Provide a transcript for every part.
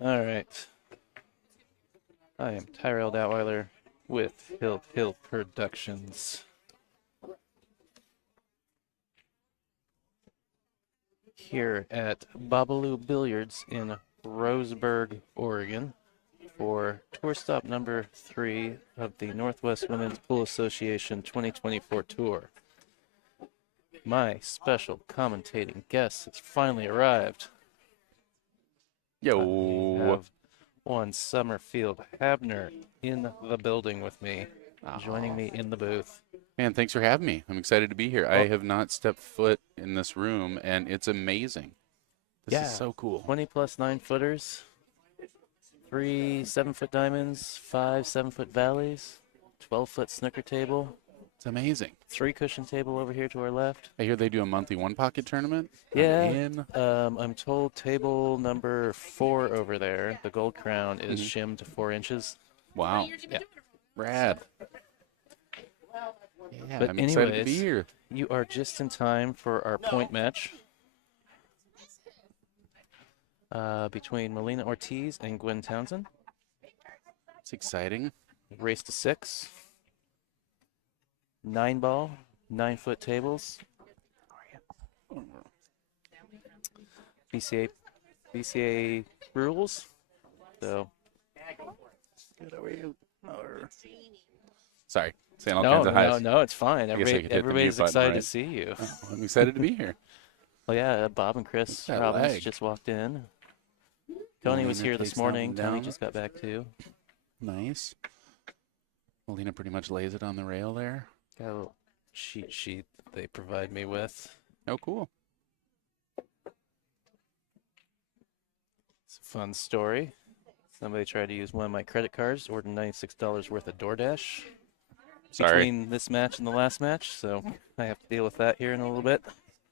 All right. I am Tyrell Datweiler with Hill Productions. Here at Bobalou Billiards in Roseburg, Oregon for tour stop number 3 of the Northwest Women's Pool Association 2024 tour. My special commentating guest has finally arrived. We Yo. have one Summerfield Habner in the building with me, joining me in the booth. Man, thanks for having me. I'm excited to be here. I have not stepped foot in this room, and it's amazing. This is so cool. 20 plus 9-footers, 3 7-foot diamonds, 5 7-foot valleys, 12-foot snooker table. It's amazing. 3 cushion table over here to our left. I hear they do a monthly one-pocket tournament. Yeah. I'm told table number 4 over there, the gold crown, is shimmed to 4 inches. Wow. Yeah. Rad. Yeah, But I'm excited to be anyways, here. You are just in time for our point match between Molina Ortíz and Gwen Townsend. It's exciting. Race to 6. 9-ball, 9-foot tables. BCA rules. So. Sorry, saying all kinds of highs. No, it's fine. I guess I could hit the Everybody's mute button, excited right? to see you. Oh, I'm excited to be here. Well, yeah, Bob and Chris That Robbins leg. just walked in. Tony was Molina here this takes that morning. one Tony down. just got back too. Nice. Molina pretty much lays it on the rail there. Got a little cheat sheet that they provide me with. Oh, cool. It's a fun story. Somebody tried to use one of my credit cards, ordered $96 worth of DoorDash between this match and the last match, so I have to deal with that here in a little bit.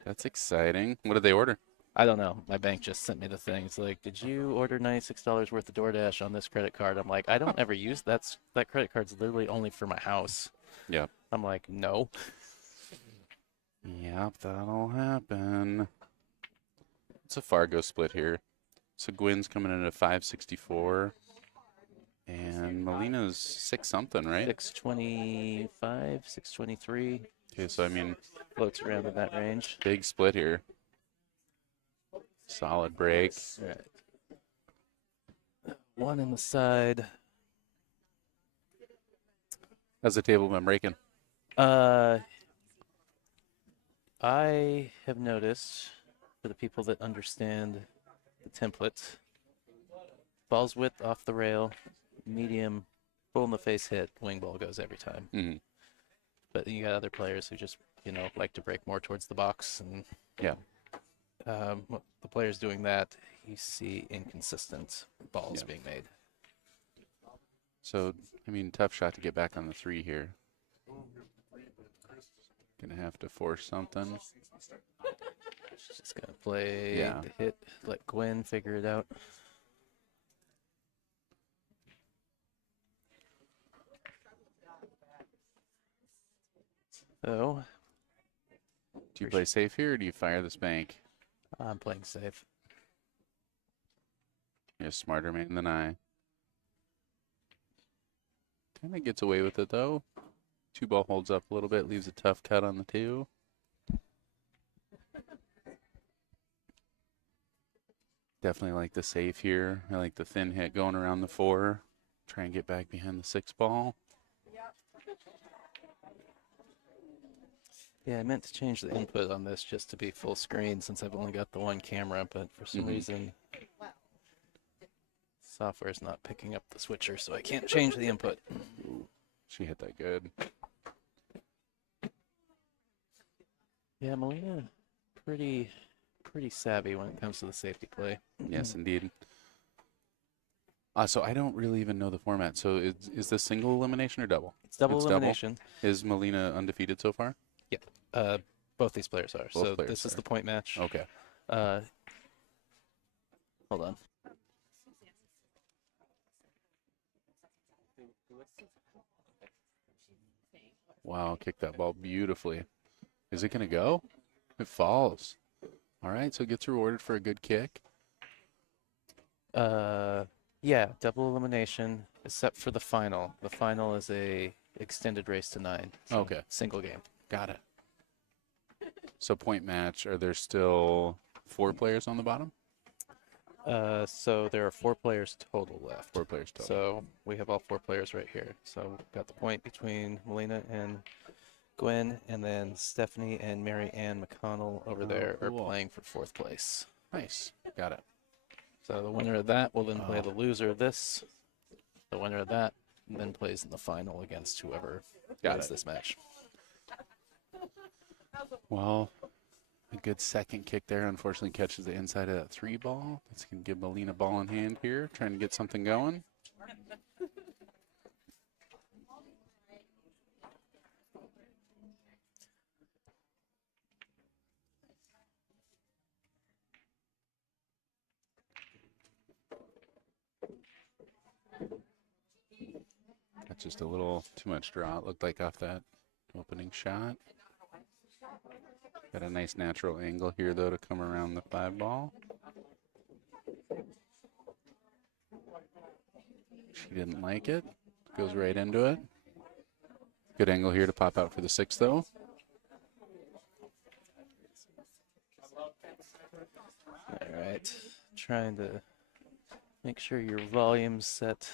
That's exciting. What did they order? I don't know. My bank just sent me the thing. It's like, did you order $96 worth of DoorDash on this credit card? I'm like, I don't ever use that credit card's literally only for my house. Yeah. I'm like, no. Yep, that'll happen. It's a Fargo split here. So Gwen's coming in at 564. And Molina's 6-something, right? 625, 623. Okay, so I mean, Floats around in that range. big split here. Solid break. All right. One in the side. How's the table been breaking? I have noticed, for the people that understand the template, ball's width off the rail, medium, full in the face hit, wing ball goes every time. Mm-hmm. But you got other players who just, like to break more towards the box. And Yeah. the players doing that, you see inconsistent balls being made. So, I mean, tough shot to get back on the 3 here. Gonna have to force something. Just gonna play Yeah. the hit, let Gwen figure it out. So, Do you play safe here or do you fire this bank? I'm playing safe. You're a smarter man than I. Kind of gets away with it though. 2-ball holds up a little bit, leaves a tough cut on the 2. Definitely like the safe here. I like the thin hit going around the 4. Try and get back behind the 6-ball. Yeah, I meant to change the input on this just to be full screen since I've only got the one camera, but for some reason, software's not picking up the switcher, so I can't change the input. Ooh, she hit that good. Yeah, Molina, pretty savvy when it comes to the safety play. Yes, indeed. So I don't really even know the format. So is this single elimination or double? It's double elimination. Is Molina undefeated so far? Yeah, both these players are. Both so players this is are. the point match. Okay. Hold on. Wow, kicked that ball beautifully. Is it going to go? It falls. All right, so gets rewarded for a good kick. Yeah, double elimination, except for the final. The final is a extended race to 9. So Okay. single game. Got it. So point match. Are there still 4 players on the bottom? So there are 4 players total left. 4 players total. So we have all 4 players right here. So we've got the point between Molina and Gwen, and then Stephanie and Mary Ann McConnell over there cool. are playing for 4th place. Nice. Got it. So the winner of that will then play the loser of this. The winner of that then plays in the final against whoever wins this match. Well, a good second kick there. Unfortunately, catches the inside of that 3 ball. Let's give Molina ball in hand here, trying to get something going. That's just a little too much draw, it looked like, off that opening shot. Got a nice natural angle here, though, to come around the 5 ball. She didn't like it. Goes right into it. Good angle here to pop out for the 6, though. All right. Trying to make sure your volume's set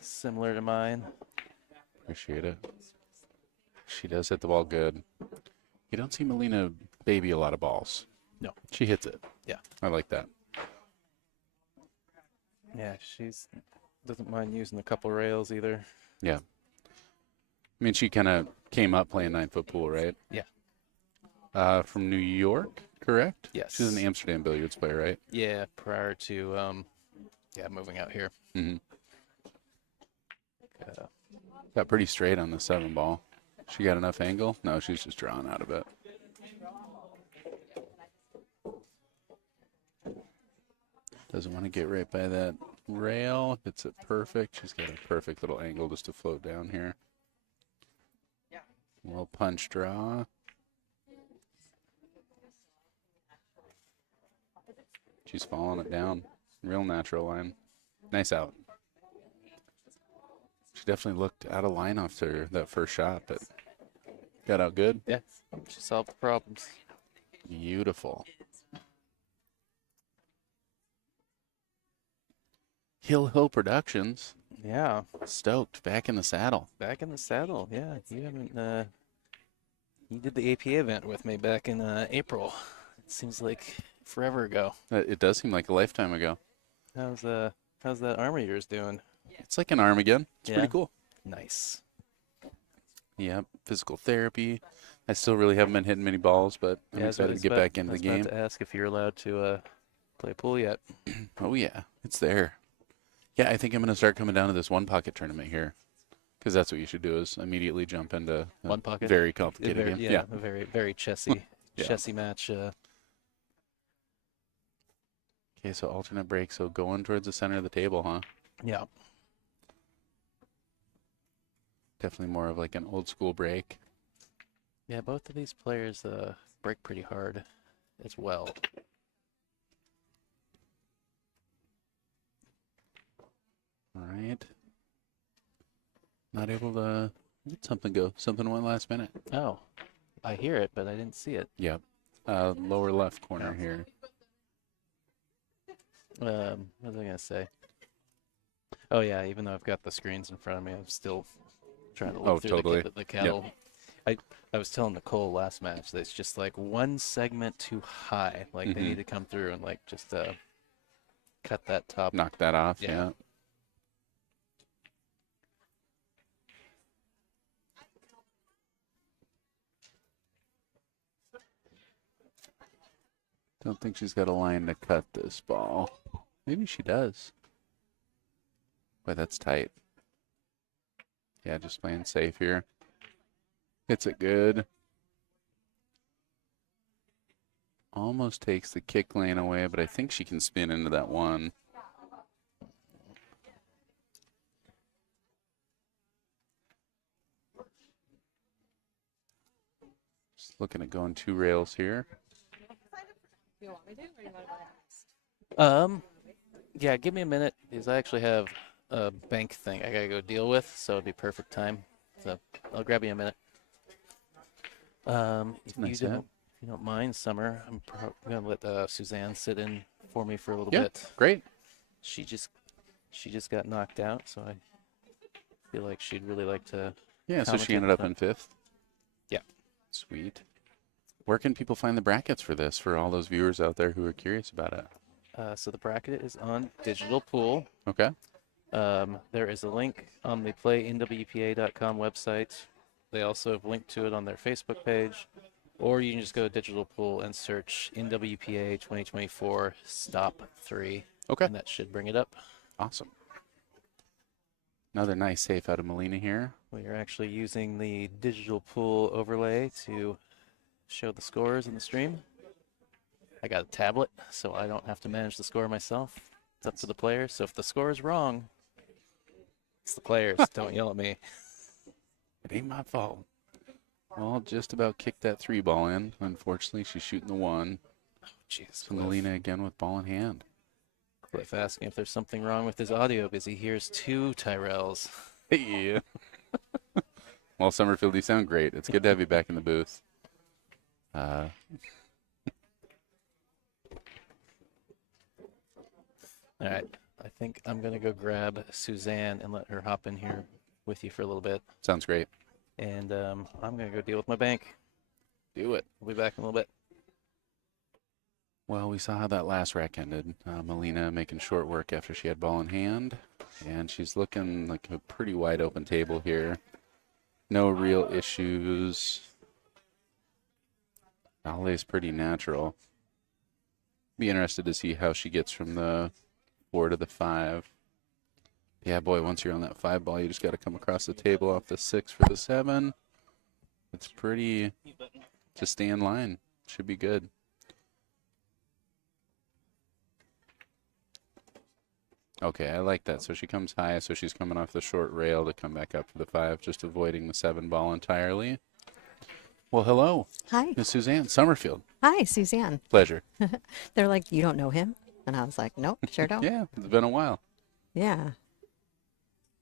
similar to mine. Appreciate it. She does hit the ball good. You don't see Molina baby a lot of balls. No. She hits it. Yeah. I like that. Yeah, she's doesn't mind using a couple rails either. Yeah. I mean, she kind of came up playing 9-foot pool, right? Yeah. From New York, correct? Yes. She's an Amsterdam billiards player, right? Yeah, prior to moving out here. Mm-hmm. Uh, Got pretty straight on the 7 ball. She got enough angle? No, she's just drawn out of it. Doesn't want to get right by that rail. Hits it perfect. She's got a perfect little angle just to float down here. Little punch draw. She's following it down. Real natural line. Nice out. She definitely looked out of line after that first shot, but got out good. yeah, she solved the problems. Beautiful. Hill Productions. Yeah, Stoked. Back in the saddle. back in the saddle. Yeah, you haven't. You did the APA event with me back in April. It seems like forever ago. It does seem like a lifetime ago. How's that arm of yours doing? It's like an arm again. It's pretty cool. Nice. Yeah, physical therapy. I still really haven't been hitting many balls, but I'm excited to get back into the game. I was about to ask if you're allowed to play pool yet. Oh, yeah. It's there. Yeah, I think I'm going to start coming down to this one pocket tournament here, because that's what you should do, is immediately jump into a One pocket? very complicated game. Yeah, a very, very chessy, Yeah. chessy match. Okay, so alternate break. So going towards the center of the table, huh? Yeah. Definitely more of like an old school break. Yeah, both of these players break pretty hard as well. All right. Not able to get something go. Something went last minute. Oh, I hear it, but I didn't see it. Yep. Lower left corner here. What was I gonna say? Oh yeah, even though I've got the screens in front of me, I'm still trying to look through totally. the cattle. I was telling Nicole last match that it's just like one segment too high. Like they need to come through and like just cut that top. Knock that off. Yeah. Yeah. Don't think she's got a line to cut this ball. Maybe she does. Boy, that's tight. Yeah, just playing safe here. Hits it good. Almost takes the kick lane away, but I think she can spin into that one. Just looking at going 2 rails here. You want me to, or you want to go next? Yeah, give me a minute because I actually have a bank thing I gotta go deal with, so it'd be perfect time. So I'll grab you a minute. If you Nice don't, hat. if you don't mind, Summer, I'm gonna let Suzanne sit in for me for a little Yeah, bit. great. She just got knocked out, so I feel like she'd really like to Yeah, so she commentate ended with up in 5th. Yeah. Sweet. Where can people find the brackets for this for all those viewers out there who are curious about it? So the bracket is on Digital Pool. Okay. There is a link on the playnwpa.com website. They also have linked to it on their Facebook page. Or you can just go to Digital Pool and search NWPA 2024 Stop 3. Okay. And that should bring it up. Awesome. Another nice safe out of Molina here. We are actually using the Digital Pool overlay to show the scores in the stream. I got a tablet, so I don't have to manage the score myself. It's up to the players. So if the score is wrong, it's the players. Don't yell at me. It ain't my fault. Well, just about kicked that 3 ball in. Unfortunately, she's shooting the 1. Jeez, So Molina again with ball in hand. Cliff asking if there's something wrong with his audio because he hears 2 Tyrells. Hey. Well, Summerfield, you sound great. It's good to have you back in the booth. All right. I think I'm going to go grab Suzanne and let her hop in here with you for a little bit. Sounds great. And I'm going to go deal with my bank. Do it. We'll be back in a little bit. Well, we saw how that last rack ended. Molina making short work after she had ball in hand. And she's looking like a pretty wide open table here. No real issues. Ballet's pretty natural. Be interested to see how she gets from the 4 to the 5. Yeah, boy, once you're on that 5 ball, you just got to come across the table off the 6 for the 7. It's pretty, just stay in line. Should be good. Okay, I like that. So she comes high, so she's coming off the short rail to come back up for the 5, just avoiding the 7 ball entirely. Well, hello. Hi. Miss Suzanne Summerfield. Hi, Suzanne. Pleasure. They're like, you don't know him? And I was like, nope, sure don't. Yeah, it's been a while. Yeah.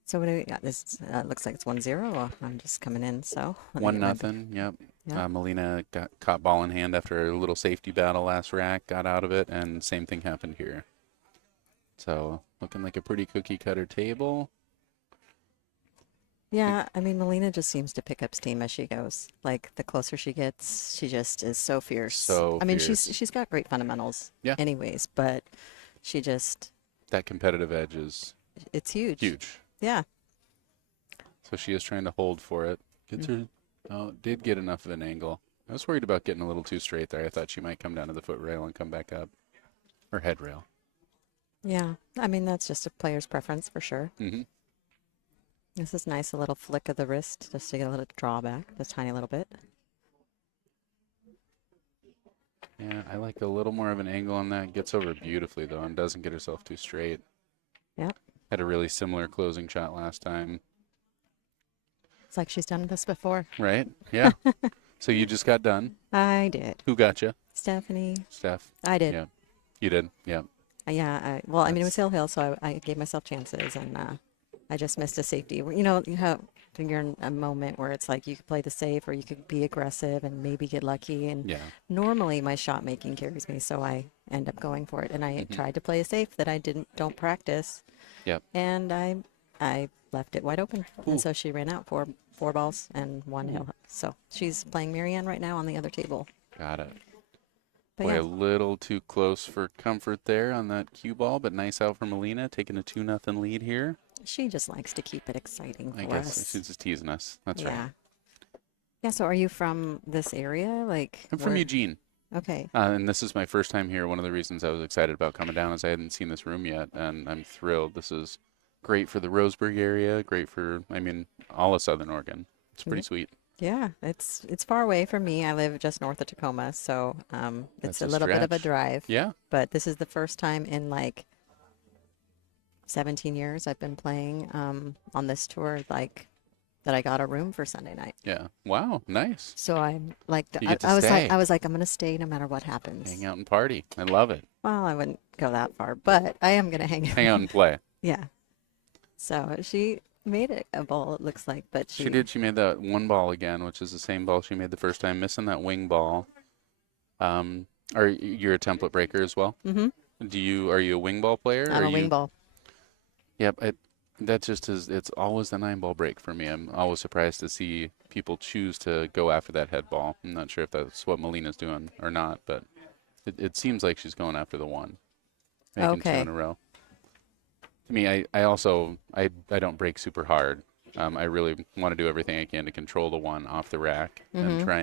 So what do we got? This looks like it's 1-0. I'm just coming in, so. let me get my- 1-0. Yep. Yeah. Molina got caught ball in hand after a little safety battle last rack, got out of it, and same thing happened here. So looking like a pretty cookie cutter table. Yeah, I mean, Molina just seems to pick up steam as she goes. Like, the closer she gets, she just is so fierce. So I mean, fierce. she's got great fundamentals Yeah. anyways, but she just, That competitive edge is it's huge. huge. Yeah. So she is trying to hold for it. Gets her, did get enough of an angle. I was worried about getting a little too straight there. I thought she might come down to the foot rail and come back up. Or head rail. Yeah. I mean, that's just a player's preference for sure. Mm-hmm. This is nice, a little flick of the wrist just to get a little drawback, just a tiny little bit. Yeah, I like a little more of an angle on that. Gets over beautifully, though, and doesn't get herself too straight. Yep. Had a really similar closing shot last time. It's like she's done this before. Right? Yeah. So you just got done. I did. Who got you? Stephanie. Steph. I did. Yeah. You did? Yeah. Yeah. Well, I mean, it was Hill, so I gave myself chances, and I just missed a safety. You know, you're in a moment where it's like you could play the safe or you could be aggressive and maybe get lucky. And Yeah. normally my shot making carries me, so I end up going for it. And I tried to play a safe that I don't practice. Yep. And I left it wide open, Ooh. and so she ran out four balls and 1 hill hook. So she's playing Marianne right now on the other table. Got it. But Boy, yeah. a little too close for comfort there on that cue ball, but nice out for Molina, taking a 2-0 lead here. She just likes to keep it exciting for I guess us. she's just teasing us. That's Yeah. right. Yeah, so are you from this area? Like, I'm from where- Eugene, Okay. and this is my first time here. One of the reasons I was excited about coming down is I hadn't seen this room yet, and I'm thrilled. This is great for the Roseburg area, great for, I mean, all of Southern Oregon. It's pretty sweet. Yeah, it's far away from me. I live just north of Tacoma, so That's it's a a little bit of a stretch. drive. Yeah. But this is the first time in like 17 years I've been playing on this tour. Like, that I got a room for Sunday night. Yeah. Wow. Nice. So I'm like, You get to I was stay. like, I'm gonna stay no matter what happens. Hang out and party. I love it. Well, I wouldn't go that far, but I am gonna hang out. Hang out and play. Yeah. So she made it a ball, it looks like, but She did. She made that one ball again, which is the same ball she made the first time, missing that wing ball. You're a template breaker as well? Mm-hmm. Are you a wing ball player? I'm a wing ball. Yep. That just is, it's always the 9-ball break for me. I'm always surprised to see people choose to go after that head ball. I'm not sure if that's what Molina's doing or not, but it seems like she's going after the one. Making 2 in a row. To me, I don't break super hard. I really want to do everything I can to control the one off the rack and try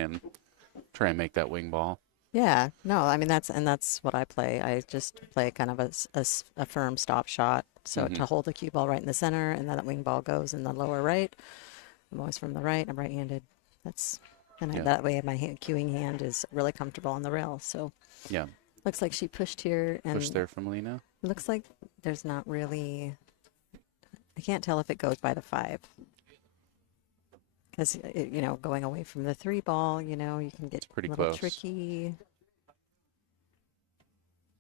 and make that wing ball. Yeah, no, I mean that's what I play. I just play kind of a firm stop shot, so to hold the cue ball right in the center, and then that wing ball goes in the lower right. I'm always from the right. I'm right-handed. That way my cueing hand is really comfortable on the rail. So yeah, looks like she pushed here and push there from Molina. Looks like there's not really. I can't tell if it goes by the 5. Because, going away from the 3 ball, you can get pretty a little close. Tricky.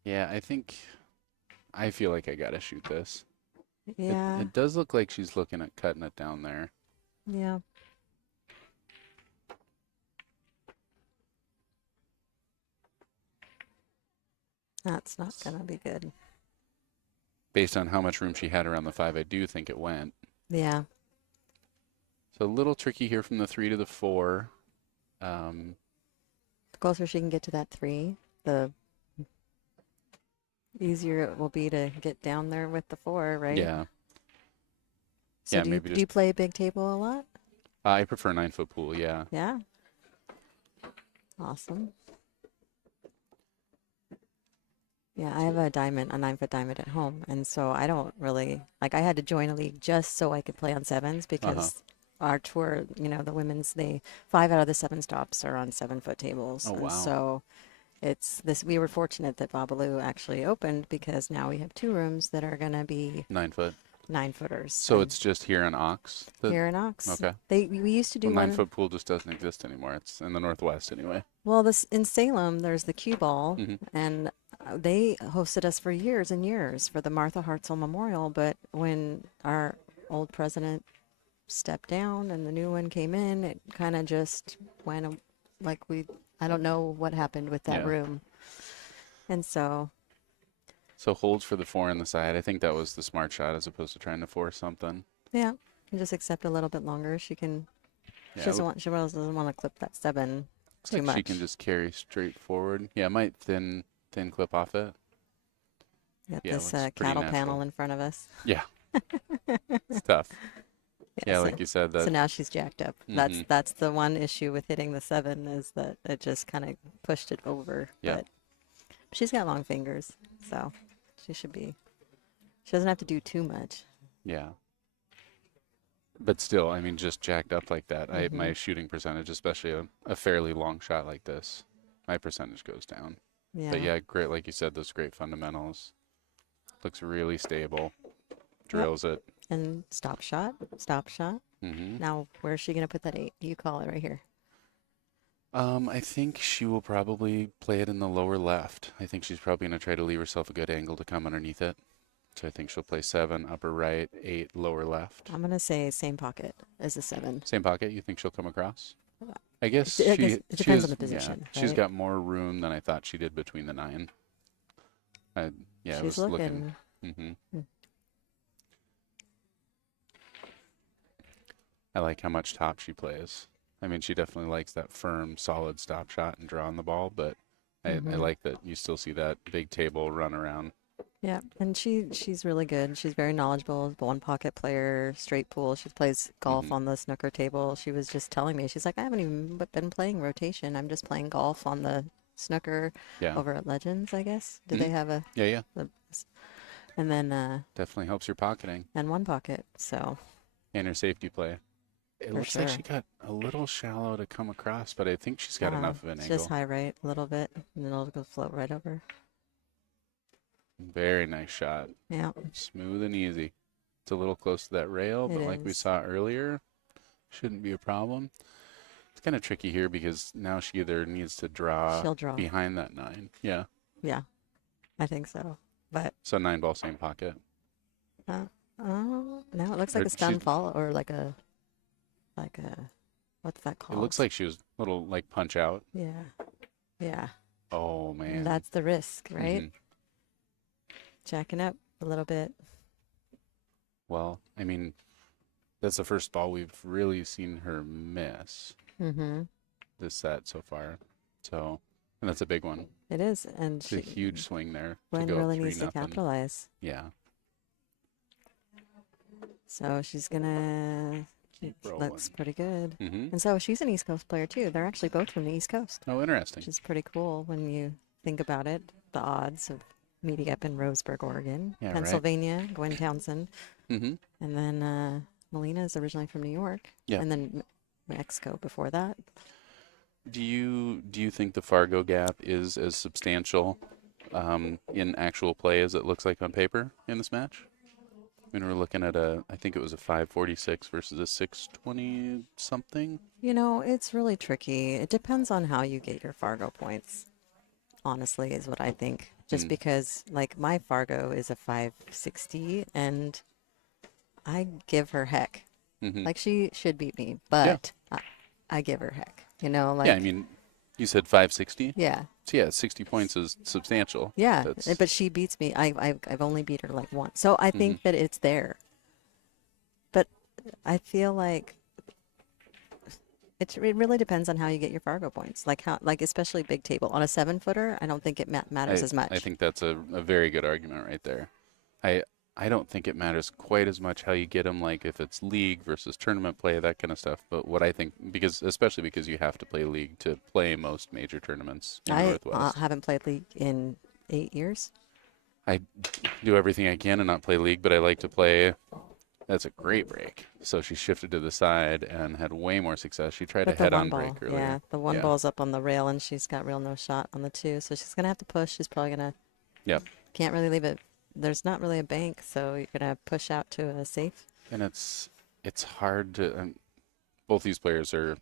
Yeah, I feel like I got to shoot this. Yeah. It does look like she's looking at cutting it down there. Yeah. That's not going to be good. Based on how much room she had around the 5, I do think it went. Yeah. So a little tricky here from the 3 to the 4. The closer she can get to that 3, the easier it will be to get down there with the 4, right? Yeah. So yeah, do you play big table a lot? I prefer 9-foot pool, yeah. Yeah. Awesome. Yeah, I have a 9-foot diamond at home, and so I don't really I had to join a league just so I could play on 7s because our tour, the women's, 5 out of the 7 stops are on 7-foot tables. Oh, wow. And so it's this. We were fortunate that Bobalou actually opened because now we have 2 rooms that are going to be 9-foot. 9-footers. So it's just here in Ox? Here in Ox. Okay. We used to do 9-foot pool just doesn't exist anymore. It's in the Northwest anyway. Well, in Salem, there's the cue ball, and they hosted us for years and years for the Martha Hartzell Memorial. But when our old president stepped down and the new one came in, it kind of just went I don't know what happened with that room. And so holds for the 4 on the side. I think that was the smart shot as opposed to trying to force something. Yeah, and just accept a little bit longer. She can. Yeah, she doesn't want to clip that 7 too much. She can just carry straight forward. Yeah, it might thin clip off it. Got this cattle panel in front of us. Yeah. It's tough. Yeah, like you said. So now she's jacked up. That's the one issue with hitting the 7 is that it just kind of pushed it over. Yeah. But she's got long fingers, so she doesn't have to do too much. Yeah. But still, I mean, just jacked up like that. My shooting percentage, especially a fairly long shot like this, my percentage goes down. Yeah. But yeah, great, like you said, those great fundamentals. Looks really stable. Drills it. And stop shot. Now, where's she going to put that 8? You call it right here. I think she will probably play it in the lower left. I think she's probably going to try to leave herself a good angle to come underneath it. So I think she'll play 7 upper right, 8 lower left. I'm going to say same pocket as the 7. Same pocket? You think she'll come across? I guess it depends on the position. Yeah, she's got more room than I thought she did between the 9. Yeah, she's it was looking. I like how much top she plays. I mean, she definitely likes that firm, solid stop shot and draw on the ball, but I like that you still see that big table run around. Yeah, and she's really good. She's very knowledgeable, one pocket player, straight pool. She plays golf on the snooker table. She was just telling me, she's like, I haven't even been playing rotation. I'm just playing golf on the snooker over at Legends, I guess. Do they have a... Yeah. And then... definitely helps your pocketing. And one pocket, so... And her safety play. It looks like she got a little shallow to come across, but I think she's got enough of an angle. Just high right a little bit, and then it'll go float right over. Very nice shot. Yeah. Smooth and easy. It's a little close to that rail, but like we saw earlier, Shouldn't be a problem. It's kind of tricky here because now she either needs to draw She'll draw. behind that 9. Yeah. Yeah, I think so. But So 9 ball, same pocket. now it looks Or like a stun she's- fall or like a what's that It called? looks like she was a little like punch out. Yeah, yeah. Oh, man. That's the risk, right? Mhm. Jacking up a little bit. Well, I mean, that's the first ball we've really seen her miss Mm-hmm. this set so far. So, and that's a big one. It is, and It's a huge swing there to Gwen go really up 3 needs to nothing. capitalize. Yeah. So she's gonna. Keep Looks rolling. pretty good. Mm-hmm. And so she's an East Coast player too. They're actually both from the East Coast, Oh, interesting. which is pretty cool when you think about it. The odds of meeting up in Roseburg, Oregon, Yeah, right. Pennsylvania, Gwen Townsend, Mm-hmm. and then Molina is originally from New York, Yeah. and then Mexico before that. Do you think the Fargo gap is as substantial in actual play as it looks like on paper in this match? I mean, we're looking at I think it was a 546 versus a 620 something. You know, it's really tricky. It depends on how you get your Fargo points, honestly, is what I think. Just because, like, my Fargo is a 560, and I give her heck. Mm-hmm. Like, she should beat me, but I give her heck. You know, like, Yeah, I mean, you said 560. yeah, So yeah, 60 points is substantial. yeah. That's- But she beats me. I've only beat her like once, so I think that it's there. But I feel like it really depends on how you get your Fargo points. Like especially big table on a 7-footer. I don't think it matters as much. I think that's a very good argument right there. I don't think it matters quite as much how you get them, like if it's league versus tournament play, that kind of stuff. But what I think, especially because you have to play league to play most major tournaments in the I Northwest. haven't played league in 8 years. I do everything I can to not play league, but I like to play. That's a great break. So she shifted to the side and had way more success. She tried But a the head-on one break ball, earlier. yeah, the one Yeah. ball's up on the rail, and she's got real no shot on the 2, so she's gonna have to push. She's probably gonna. Yep. Can't really leave it. There's not really a bank, so you're gonna push out to a safe. And it's hard to. Both these players are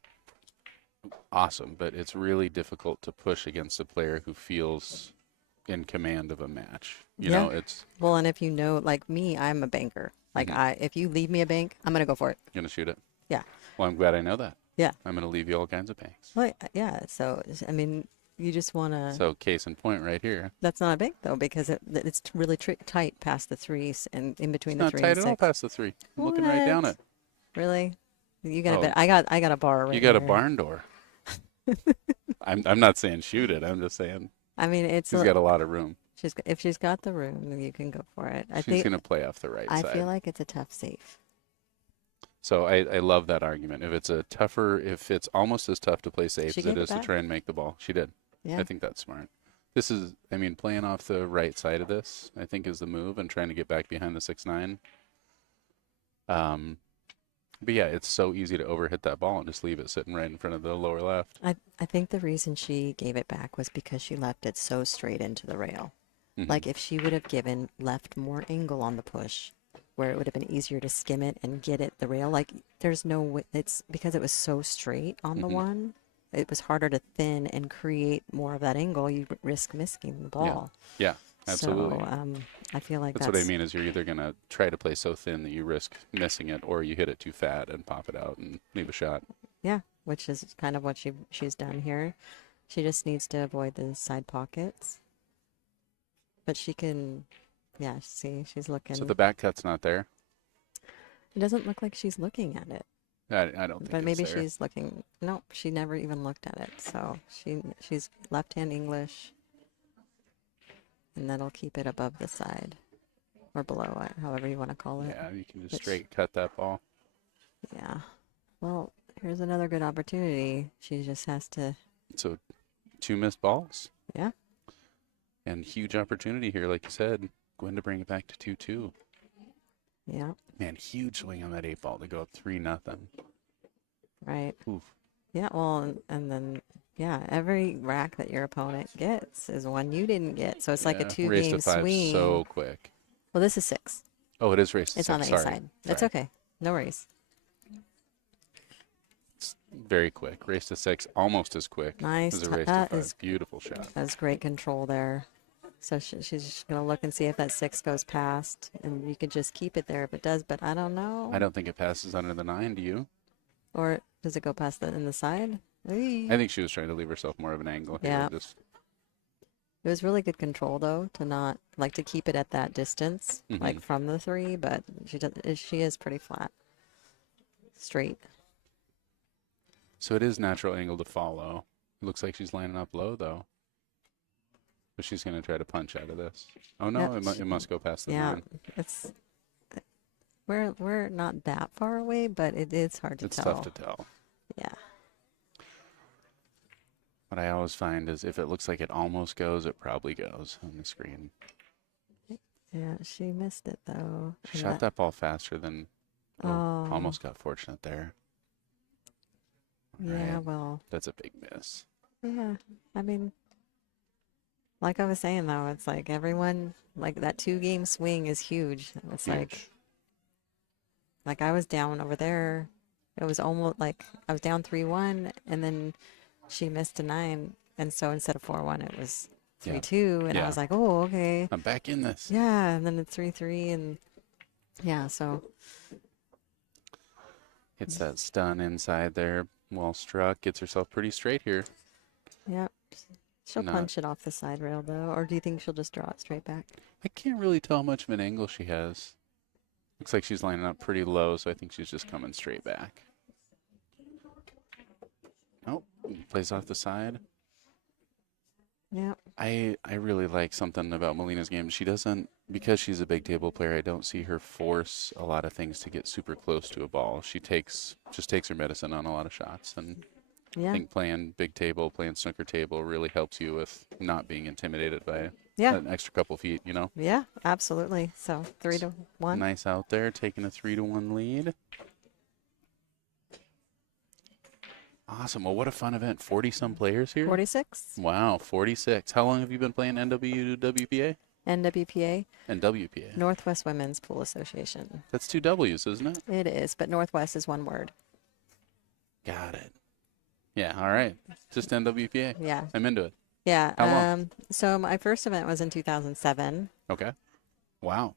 awesome, but it's really difficult to push against a player who feels in command of a match. You Yeah. know, it's Well, and if you know, like me, I'm a banker. Like if you leave me a bank, I'm gonna go for it. gonna shoot it. Yeah. Well, I'm glad I know that. Yeah. I'm gonna leave you all kinds of banks. Well, yeah. So I mean, you just wanna. So case in point, right here. That's not a bank though, because it's really tight past the 3s and in between the Not 3 tight and at all 6. past the 3. I'm looking right down What? it. Really? You gotta Oh. bet. I got a bar right You got a here. barn door. I'm not saying shoot it. I'm just saying I mean, she's got a lot of room. if she's got the room, you can go for it. I She's think gonna play off the right I side. feel like it's a tough safe. So I love that argument. If it's almost as tough to play safe She as it gave it is to back. try and make the ball. She did. Yeah. I think that's smart. Playing off the right side of this, I think is the move, and trying to get back behind the 6-9. But yeah, it's so easy to overhit that ball and just leave it sitting right in front of the lower left. I think the reason she gave it back was because she left it so straight into the rail. Mhm. Like if she would have left more angle on the push, where it would have been easier to skim it and get it the rail. Like there's no way, it's because it was so straight on the Mhm. one. It was harder to thin and create more of that angle. You risk missing the ball. Yeah, absolutely. So I feel like That's what I mean. Is you're either gonna try to play so thin that you risk missing it, or you hit it too fat and pop it out and leave a shot. Yeah, which is kind of what she's done here. She just needs to avoid the side pockets. But she can, yeah, see, she's looking. So the back cut's not there. It doesn't look like she's looking at it. I don't think. But maybe it's there. she's looking. Nope, she never even looked at it. So she's left-hand English. And that'll keep it above the side. Or below it, however you want to call it. Yeah, you can just Which- straight cut that ball. Yeah. Well, here's another good opportunity. She just has to, So 2 missed balls. yeah. And huge opportunity here, like you said, Gwen to bring it back to 2-2. Yeah, Man, huge swing on that 8 ball to go up 3-0. right. Oof. Yeah, well, and then, yeah, every rack that your opponent gets is one you didn't get. So it's like a Yeah, raised to 2-game 5 swing. so quick. Well, this is 6. Oh, it is raised to It's 6. on the A Sorry. side. That's Sorry. okay. No worries. It's very quick. Race to 6, almost as quick Nice. as a race to That 5. is Beautiful shot. That's great control there. So she's just going to look and see if that 6 goes past. And you could just keep it there if it does, but I don't know. I don't think it passes under the 9. Do you? Or does it go past in the side? Eey. I think she was trying to leave herself more of an angle here. Yeah. Just, It was really good control, though, to not, like, to keep it at that distance, like Mhm. from the 3, but she is pretty flat. Straight. so it is natural angle to follow. It looks like she's lining up low, though. But she's going to try to punch out of this. Oh, no, Yep, it must go past the Yeah, 9. it's, we're not that far away, but it is hard to It's tell. tough to tell. Yeah. What I always find is if it looks like it almost goes, it probably goes on the screen. Yeah, she missed it, though. She And shot that ball faster than Oh, almost got fortunate there. yeah, Right. well, That's a big miss. yeah. I mean, like I was saying, though, it's like everyone, like that 2-game swing is huge. It's Huge. like I was down over there. It was almost like I was down 3-1, and then she missed a 9. And so instead of 4-1, it was Yeah. 3-2. And I Yeah. was like, oh, okay. I'm back in this. Yeah. And then it's 3-3. And yeah, so Hits that stun inside there. Well struck. Gets herself pretty straight here. yeah. She'll Not- punch it off the side rail, though. Or do you think she'll just draw it straight back? I can't really tell how much of an angle she has. Looks like she's lining up pretty low, so I think she's just coming straight back. Nope. Plays off the side. Yeah. I really like something about Molina's game. She doesn't, because she's a big table player, I don't see her force a lot of things to get super close to a ball. She just takes her medicine on a lot of shots. And I Yeah. think playing big table, playing snooker table really helps you with not being intimidated by Yeah. an extra couple feet, you know? Yeah, absolutely. So 3-1. Nice out there, taking a 3-1 lead. Awesome. Well, what a fun event. 40-some players here. 46. Wow, 46. How long have you been playing NWPA? NWPA, And WPA. Northwest Women's Pool Association. That's 2 W's, isn't it? It is, but Northwest is one word. Got it. Yeah, all right. Just NWPA. Yeah. I'm into it. Yeah. How long? So my first event was in 2007. Okay. Wow.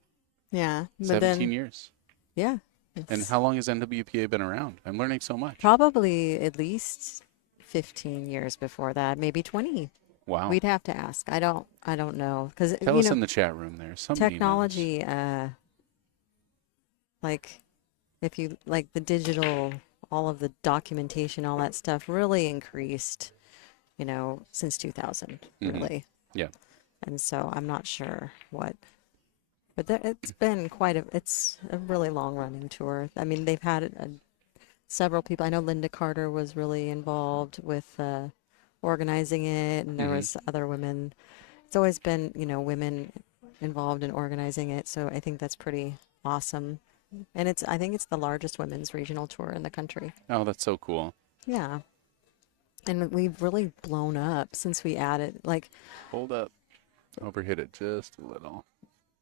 Yeah. But 17 then, years. yeah. And it's how long has NWPA been around? I'm learning so much. probably at least 15 years before that, maybe 20. Wow. We'd have to ask. I don't know because Tell us in the chat room there. Somebody knows. technology, like if you like the digital, all of the documentation, all that stuff really increased, since 2000, Mhm. really. Yeah. And so I'm not sure what, but it's been it's a really long running tour. I mean, they've had several people. I know Linda Carter was really involved with organizing it, and there Mhm. was other women. It's always been, women involved in organizing it. So I think that's pretty awesome. And I think it's the largest women's regional tour in the country. Oh, that's so cool. Yeah. And we've really blown up since we added, like, Hold up. Overhit it just a little.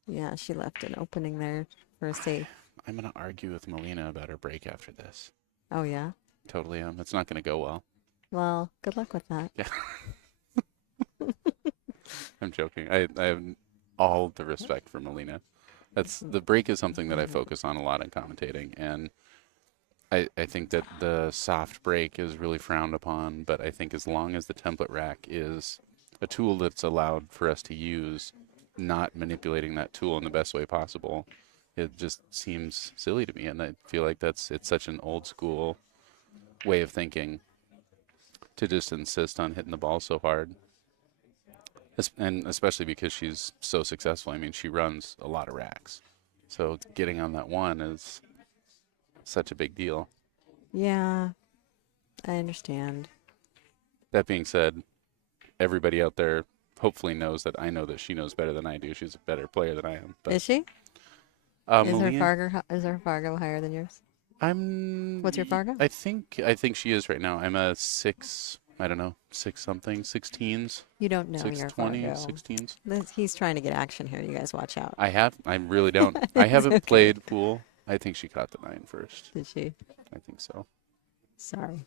yeah, she left an opening there for a safe. I'm going to argue with Molina about her break after this. Oh, yeah. Totally am. It's not going to go well. Well, good luck with that. Yeah. I'm joking. I have all the respect for Molina. The break is something that I focus on a lot in commentating, and I think that the soft break is really frowned upon, but I think as long as the template rack is a tool that's allowed for us to use, not manipulating that tool in the best way possible, it just seems silly to me, and I feel like it's such an old school way of thinking to just insist on hitting the ball so hard. And especially because she's so successful. I mean, she runs a lot of racks. So getting on that one is such a big deal. Yeah, I understand. That being said, everybody out there hopefully knows that I know that she knows better than I do. She's a better player than I am. But, Is she? Molina, Is her Fargo higher than yours? What's your Fargo? I think she is right now. I'm a 6, I don't know, 6-something, 16s, You don't know your 620, Fargo. 16s. He's trying to get action here. You guys watch out. I really don't. I haven't okay. played pool. I think she caught the 9 first. Did she? I think so. Sorry.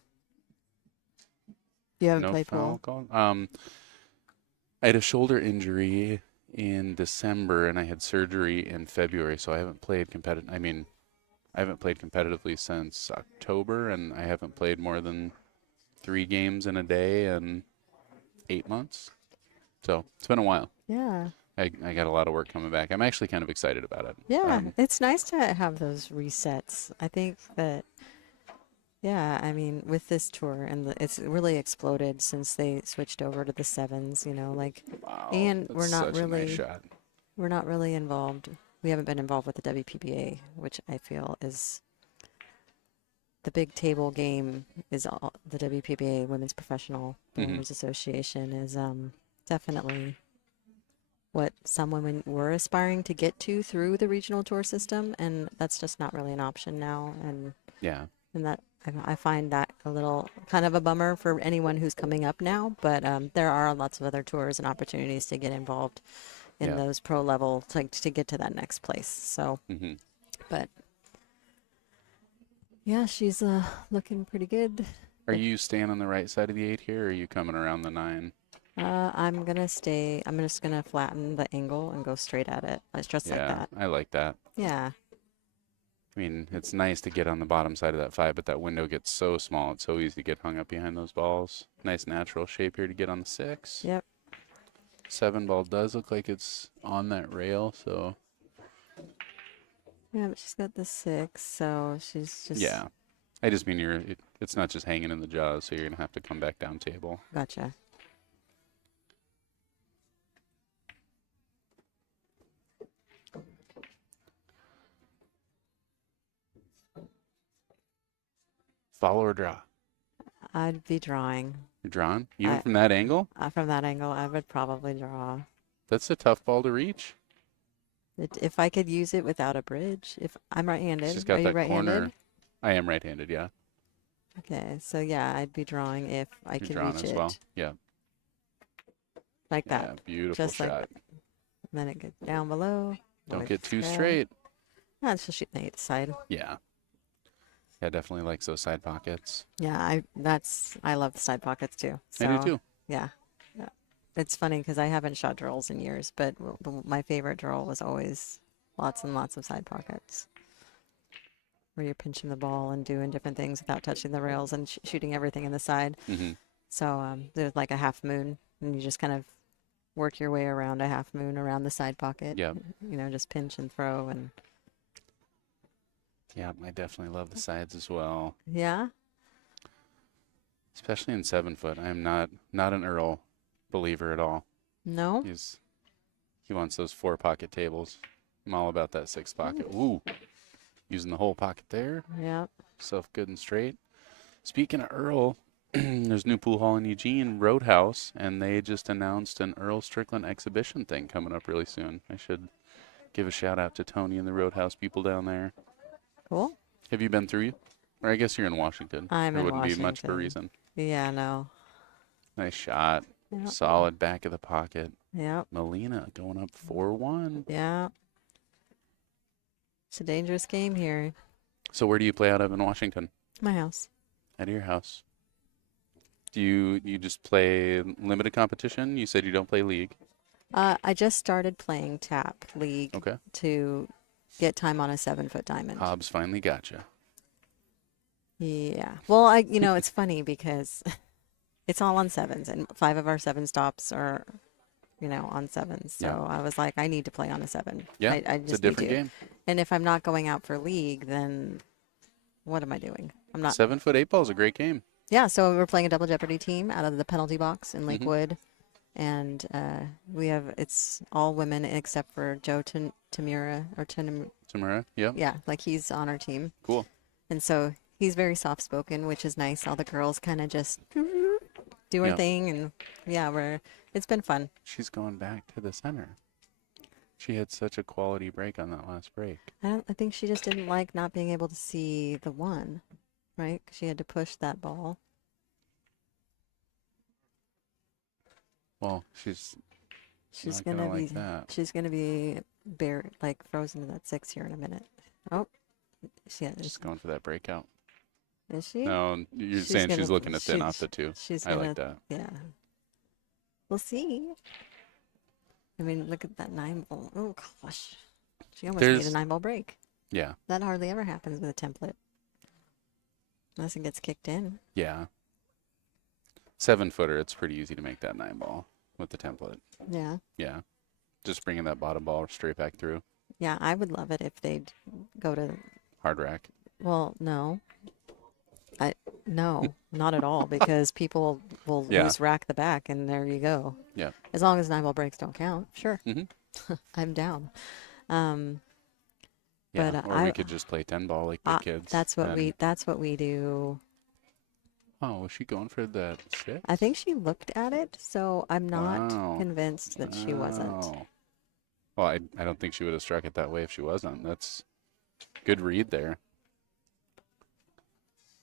You haven't No played foul pool? call. I had a shoulder injury in December, and I had surgery in February, so I haven't played competitive. I mean, I haven't played competitively since October, and I haven't played more than 3 games in a day in 8 months. So it's been a while. Yeah. I got a lot of work coming back. I'm actually kind of excited about it. Yeah, it's nice to have those resets. I think that, yeah, I mean, with this tour and it's really exploded since they switched over to the sevens, like, Wow, and that's such a nice shot. we're not really involved. We haven't been involved with the WPBA, which I feel is the big table game is all the WPBA Women's Professional Bowlers Association is definitely what some women were aspiring to get to through the regional tour system, and that's just not really an option now. Yeah. And that I find that a little kind of a bummer for anyone who's coming up now. But there are lots of other tours and opportunities to get involved in Yeah. those pro level to get to that next place. So, but yeah, she's looking pretty good. Are you staying on the right side of the 8 here, or are you coming around the 9? I'm gonna stay. I'm just gonna flatten the angle and go straight at it. It's just like that. I like that. Yeah. I mean, it's nice to get on the bottom side of that 5, but that window gets so small. It's so easy to get hung up behind those balls. Nice natural shape here to get on the 6. Yep. 7 ball does look like it's on that rail, so. Yeah, but she's got the 6, so she's just. Yeah. I just mean it's not just hanging in the jaws, so you're going to have to come back down table. Gotcha. Follow or draw? I'd be drawing. You're drawing? Even from that angle? From that angle, I would probably draw. That's a tough ball to reach. If I could use it without a bridge, if I'm right-handed. She's got Are you that right-handed? corner. I am right-handed, yeah. Okay, so yeah, I'd be drawing if I You're could drawing reach as it. well. Yeah. Like Yeah, that. beautiful Just like shot. that. And then it gets down below. Don't with get too spread. straight. Yeah, it's just shooting the 8th side. Yeah. Yeah, definitely likes those side pockets. Yeah, I love the side pockets too. I do So, too. yeah. It's funny because I haven't shot drills in years, but my favorite drill was always lots and lots of side pockets where you're pinching the ball and doing different things without touching the rails and shooting everything in the side. So there's like a half moon, and you just kind of work your way around a half moon around the side pocket. Yeah. Just pinch and throw and. Yeah, I definitely love the sides as well. Yeah. Especially in 7-foot. I am not an Earl believer at all. No. He wants those 4 pocket tables. I'm all about that 6 pocket. Ooh. Using the whole pocket there. Yeah. Self good and straight. Speaking of Earl, there's new pool hall in Eugene, Roadhouse, and they just announced an Earl Strickland exhibition thing coming up really soon. I should give a shout out to Tony and the Roadhouse people down there. Cool. Have you been through? Or I guess you're in Washington. I'm in There wouldn't be much of a Washington. reason. Yeah, no. Nice shot. Yep. Solid back of the pocket. Yep. Molina going up 4-1. Yeah. It's a dangerous game here. So where do you play out of in Washington? My house. Out of your house. Do you just play limited competition? You said you don't play league. I just started playing tap league Okay. to get time on a 7-foot diamond. Hobbs finally got you. Yeah. Well, it's funny because it's all on 7s, and 5 of our 7 stops are, on 7s. So Yeah. I was like, I need to play on a 7. Yeah, I it's a just different need to. game. And if I'm not going out for league, then what am I doing? I'm not. 7-foot 8 ball is a great game. Yeah. So we're playing a double jeopardy team out of the penalty box in Mm-hmm. Lakewood. And it's all women except for Joe Tamura or Tamara, yeah. yeah, like he's on our team. Cool. And so he's very soft spoken, which is nice. All the girls kind of just do our Yeah. thing, and yeah, it's been fun. She's going back to the center. She had such a quality break on that last break. I think she just didn't like not being able to see the one, right? 'Cause she had to push that ball. Well, she's She's not gonna like be that. she's gonna be frozen to that 6 here in a minute. Oh, Just going for that breakout. Is she? No, you're She's saying she's gonna- looking to thin she- off the 2. She's I gonna. like that. Yeah. We'll see. I mean, look at that 9-ball. Oh gosh, she almost made a There's 9-ball break. yeah, That hardly ever happens with a template, unless it gets kicked in. yeah. 7-footer, it's pretty easy to make that 9-ball with the template. Yeah. Yeah, just bringing that bottom ball straight back through. Yeah, I would love it if they'd go to. Hard rack. Well, no. No, not at all, because people will Yeah. loose rack the back, and there you go. Yeah. As long as 9-ball breaks don't count, sure. Mhm. I'm down. Yeah, But, or we could just play 10-ball like big kids. That's what and- That's what we do. Oh, was she going for that 6? I think she looked at it, so I'm not Wow. convinced that she wasn't. Oh. Well, I don't think she would have struck it that way if she wasn't. That's good read there.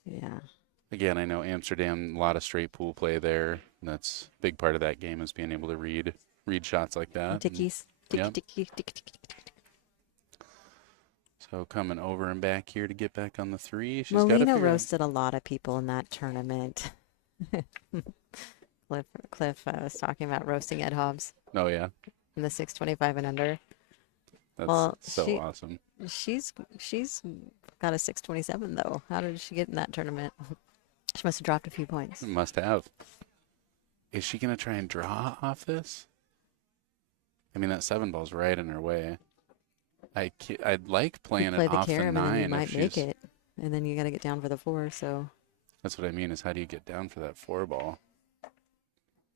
Yeah. Again, I know Amsterdam, a lot of straight pool play there. And that's a big part of that game is being able to read shots like that. and- Tickies. Ticky, Yep. ticky, ticky, ticky, ticky. So coming over and back here to get back on the 3. She's got to Molina figure out- roasted a lot of people in that tournament. Cliff was talking about roasting Ed Hobbs Oh, yeah. in the 625 and under. That's Well, so she- awesome. She's got a 627 though. How did she get in that tournament? She must have dropped a few points. Must have. Is she going to try and draw off this? I mean, that 7-ball's right in her way. I'd like You playing play it the off the carom and then 9 you if might make she's. it, and then you got to get down for the 4. So That's what I mean is how do you get down for that 4-ball?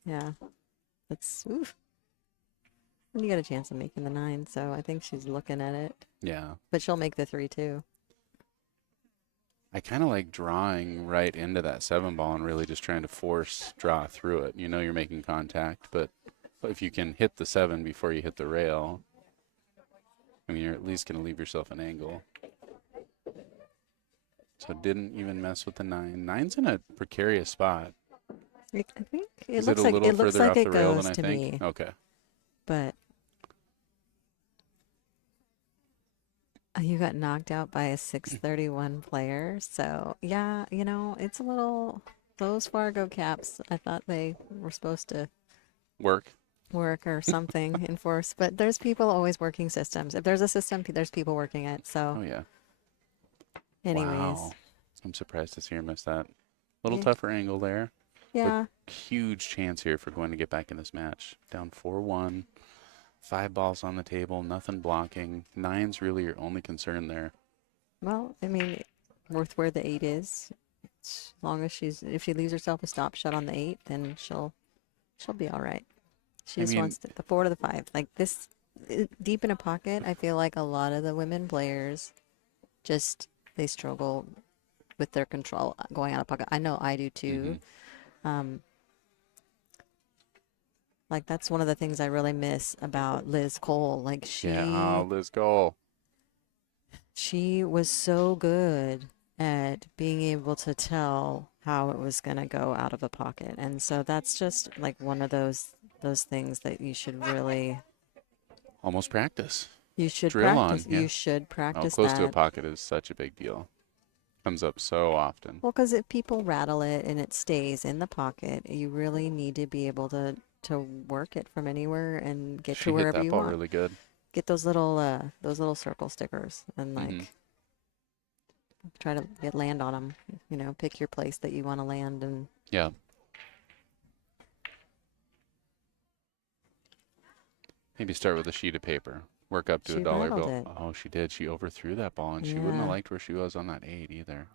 yeah, that's oof. And you got a chance of making the 9, so I think she's looking at it. Yeah. But she'll make the 3 too. I kind of like drawing right into that 7-ball and really just trying to force draw through it. You know you're making contact, but if you can hit the 7 before you hit the rail, I mean, you're at least going to leave yourself an angle. So didn't even mess with the 9. 9's in a precarious spot. I think it Is looks it a like little it looks further like off it the rail goes than I to think? me, Okay. but you got knocked out by a 631 player. So yeah, you know it's a little those Fargo caps. I thought they were supposed to Work. work or something enforce, but there's people always working systems. If there's a system, there's people working it. Oh, So, yeah. anyways, Wow. I'm surprised to see her miss that. Little Yeah. tougher angle there. yeah, Huge chance here for Gwen to get back in this match. Down 4-1. 5 balls on the table, nothing blocking. 9's really your only concern there. well, I mean, worth where the 8 is. As long as if she leaves herself a stop shot on the 8, then she'll be all right. She I just mean- wants the 4 to the 5. Like this, deep in a pocket, I feel like a lot of the women players they struggle with their control going out of pocket. I know I do too. Like that's one of the things I really miss about Liz Cole. Like Yeah, let's go. she was so good at being able to tell how it was going to go out of a pocket. And so that's just like one of those things that you should really Almost practice. you should Drill on, practice. yeah. You should Oh, practice close that. to a pocket is such a big deal. Comes up so often. Well, because if people rattle it and it stays in the pocket, you really need to be able to work it from anywhere and get She to hit wherever that you ball want. really good. Get those little circle stickers and like try to land on them. You know, pick your place that you want to land and Yeah. Maybe start with a sheet of paper. Work up to She a dollar rattled bill. it. Oh, she did. She overthrew that ball, and she wouldn't have Yeah. liked where she was on that 8 either.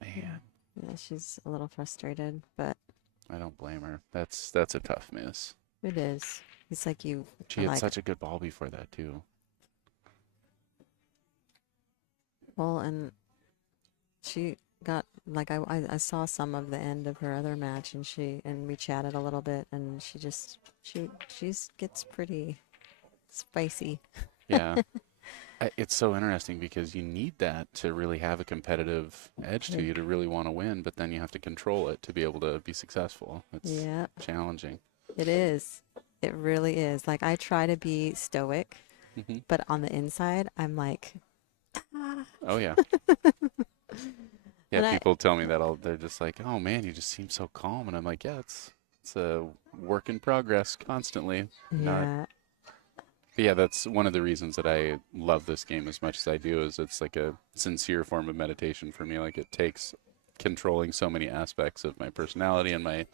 Man, yeah, she's a little frustrated, but I don't blame her. That's a tough miss. it is. It's like you. She had like, such a good ball before that too. well, and she got like I saw some of the end of her other match, and we chatted a little bit, and she gets pretty spicy. Yeah. It's so interesting because you need that to really have a competitive edge to you to really want to win, but then you have to control it to be able to be successful. It's Yeah, challenging. it is. It really is. Like I try to be stoic, hmm but on the inside, I'm like, Oh, yeah. Yeah, And people tell me that all. They're just like, "Oh man, you just seem so calm," and I'm like, "Yeah, it's a work in progress, constantly." Not, yeah, but yeah, that's one of the reasons that I love this game as much as I do. Is it's like a sincere form of meditation for me. Like it takes controlling so many aspects of my personality and my,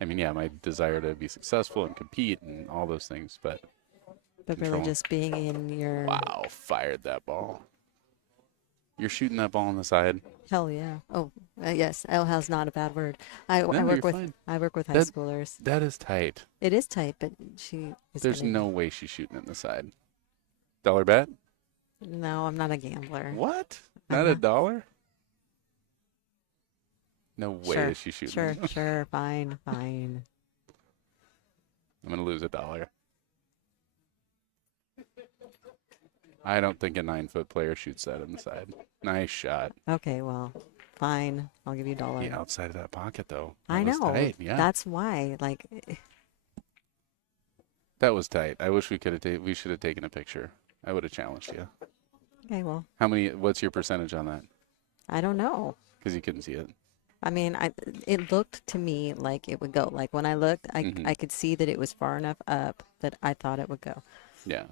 I mean, yeah, my desire to be successful and compete and all those things. But but really control. just being in your Wow, fired that ball. You're shooting that ball on the side. hell yeah. Oh, yes, hell's not a bad word. I No, you're work with fine. I work with high That- schoolers. That is tight. It is tight, but she is There's gonna, no way she's shooting it in the side. Dollar bet? No, I'm not a gambler. What? I'm Not a not. dollar? No way Sure, is she shooting sure, it. sure, fine, fine. I'm going to lose $1. I don't think a 9-foot player shoots that in the side. Nice shot. Okay, well, fine. I'll give you $1. Yeah, outside of that pocket, though. I That was know. tight. Yeah, That's why. Like, that was tight. I wish we could have. We should have taken a picture. I would have challenged you. okay, well, How many? What's your percentage on that? I don't know. Because you couldn't see it. I mean, it looked to me like it would go. Like when I looked, Mhm. I could see that it was far enough up that I thought it would go. Yeah.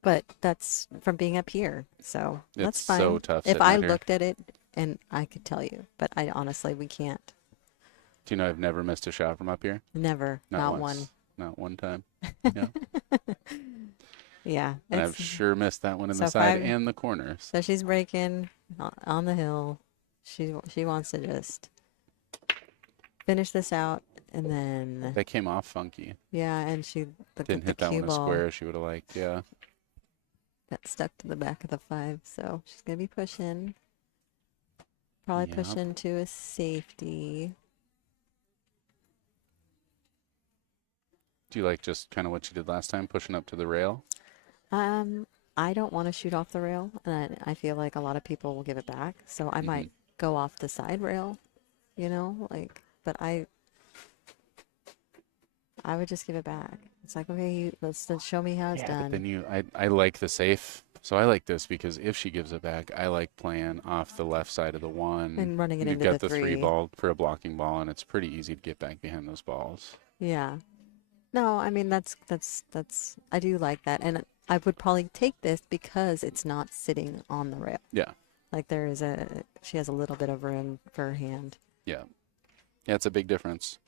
But that's from being up here, so that's It's fine. so tough If sitting I out here. looked at it, and I could tell you, but I honestly, we can't. Do you know I've never missed a shot from up here? Never, not one. once. Not one time. Yeah. Yeah, And I've it's sure missed that one in the So side five- and the corners. so she's breaking on the hill. She wants to just finish this out, and then That came off funky. yeah, and she Didn't the hit that cue one a ball square she would have liked. Yeah. got stuck to the back of the 5, so she's gonna be pushing. Probably Yep. pushing to a safety. Do you like just kind of what you did last time, pushing up to the rail? I don't want to shoot off the rail, and I feel like a lot of people will give it back, so I might go off the side rail, like, but I would just give it back. It's like, okay, let's show me how it's done. Then I like the safe. So I like this because if she gives it back, I like playing off the left side of the 1. And running it You've into got the the 3 3. ball for a blocking ball, and it's pretty easy to get back behind those balls. Yeah. No, I mean that's I do like that, and I would probably take this because it's not sitting on the rail. Yeah. Like she has a little bit of room for her hand. Yeah. Yeah, it's a big difference.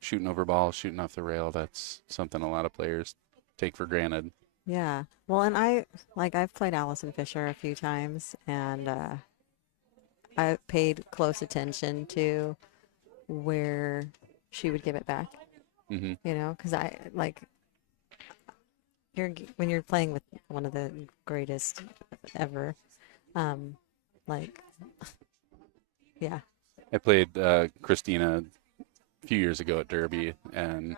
Shooting over balls, shooting off the rail, that's something a lot of players take for granted. Yeah. Well, and I've played Allison Fisher a few times, and I paid close attention to where she would give it back. Hmm. Because when you're playing with one of the greatest ever, like, yeah. I played Christina a few years ago at Derby, and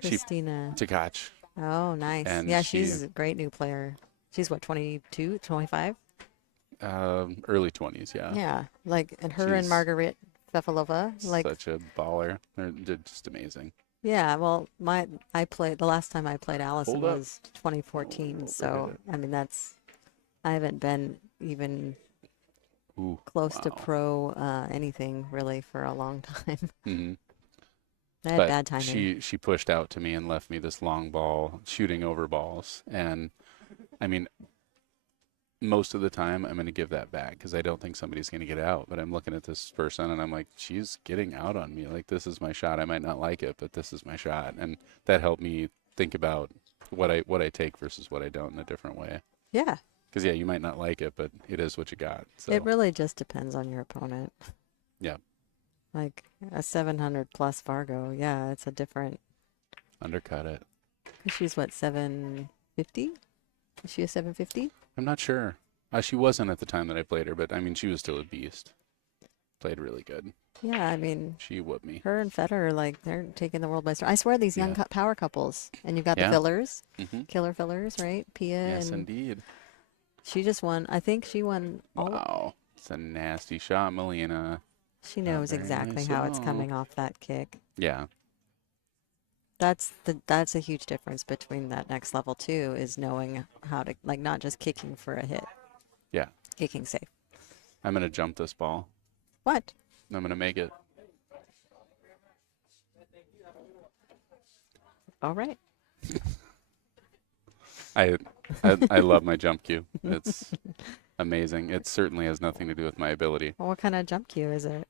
Christina. Tkach. Oh, nice. and Yeah, she- she's a great new player. She's what, 22, 25? Early 20s, yeah. Yeah. Like, and her and She's Margaret Fefalova, like, Such a baller. They're just amazing. yeah, well, the last time I played Allison Hold up. was 2014. So, I mean, I haven't been even Ooh, close to wow. pro anything really for a long time. Hmm. I had But bad timing. she pushed out to me and left me this long ball shooting over balls. And I mean, most of the time I'm going to give that back because I don't think somebody's going to get out. But I'm looking at this person and I'm like, she's getting out on me. Like, this is my shot. I might not like it, but this is my shot. And that helped me think about what I take versus what I don't in a different way. Yeah, Because, yeah, you might not like it, but it is what you got. So, it really just depends on your opponent. yeah, Like a 700 plus Fargo, yeah, it's a different. undercut it. She's what, 750? Is she a 750? I'm not sure. She wasn't at the time that I played her, but, I mean, she was still a beast. Played really good. Yeah, I mean, She whooped me. her and Federer, like, they're taking the world by storm. I swear, these young Yeah. power couples, and you've got Yeah. the fillers, Hmm. killer fillers, right? Pia, Yes, and indeed. she just won. I think she won all. Wow. It's a nasty shot, Molina. She Not knows very exactly nice how at it's all. coming off that kick. Yeah. That's a huge difference between that next level too, is knowing how to, like, not just kicking for a hit. Yeah. Kicking safe. I'm going to jump this ball. What? I'm going to make it. All right. I love my jump cue. It's amazing. It certainly has nothing to do with my ability. Well, what kind of jump cue is it?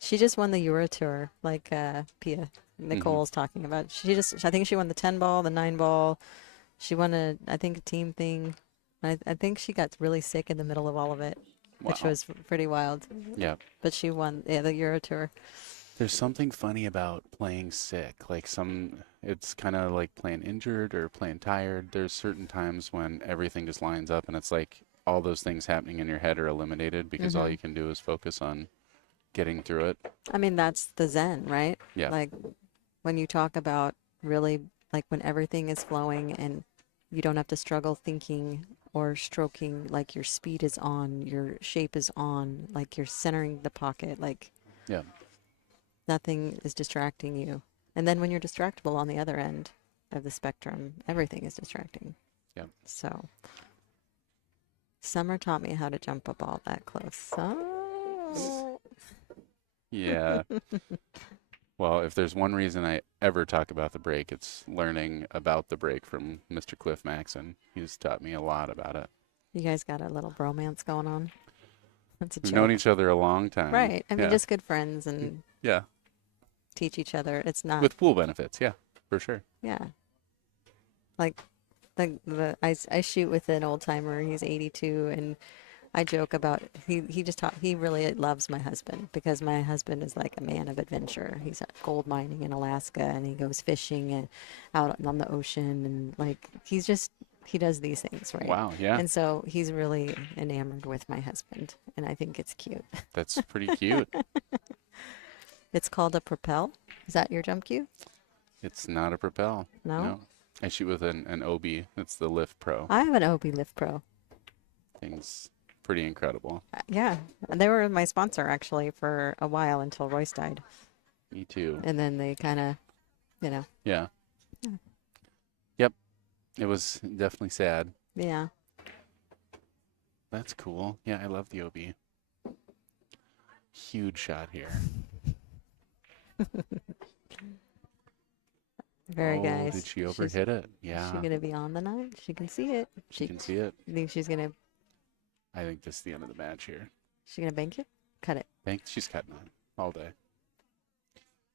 She just won the Euro Tour, like Pia Nicole's talking about. I think she won the 10 ball, the 9 ball. She won I think a team thing. I think she got really sick in the middle of all of it, which Wow. was pretty wild. Yeah. But she won, the Euro Tour. There's something funny about playing sick. It's kind of like playing injured or playing tired. There's certain times when everything just lines up and it's like all those things happening in your head are eliminated because all you can do is focus on getting through it. I mean, that's the Zen, right? Yeah. Like when you talk about really, like when everything is flowing and you don't have to struggle thinking or stroking, like your speed is on, your shape is on, like you're centering the pocket, like Yeah. nothing is distracting you. And then when you're distractible on the other end of the spectrum, everything is distracting. Yeah. So Summer taught me how to jump a ball that close. Oh. Yeah. Well, if there's one reason I ever talk about the break, it's learning about the break from Mr. Cliff Maxon. He's taught me a lot about it. You guys got a little bromance going on. That's a We've joke. known each other a long time. Right. I mean, Yeah. just good friends and Yeah. teach each other. It's not. With pool benefits. Yeah, for sure. Yeah. Like I shoot with an old timer. He's 82, and I joke about he really loves my husband because my husband is like a man of adventure. He's gold mining in Alaska, and he goes fishing and out on the ocean, and like he does these things, right? Wow. Yeah. And so he's really enamored with my husband, and I think it's cute. That's pretty cute. It's called a propel. Is that your jump cue? It's not a propel. No? I shoot with an OB. It's the Lift Pro. I have an OB Lift Pro. Thing's pretty incredible. Yeah, they were my sponsor actually for a while until Royce died, Me too. and then they kind of, Yeah. Yeah. Yep. It was definitely sad. yeah. That's cool. Yeah, I love the OB. Huge shot here. Very Oh, guys. did she overhit it? Yeah. Is she gonna be on the night? She can see it. You can see it. You think she's gonna? I think this is the end of the match here. She gonna bank it? Cut it. She's cutting it all day.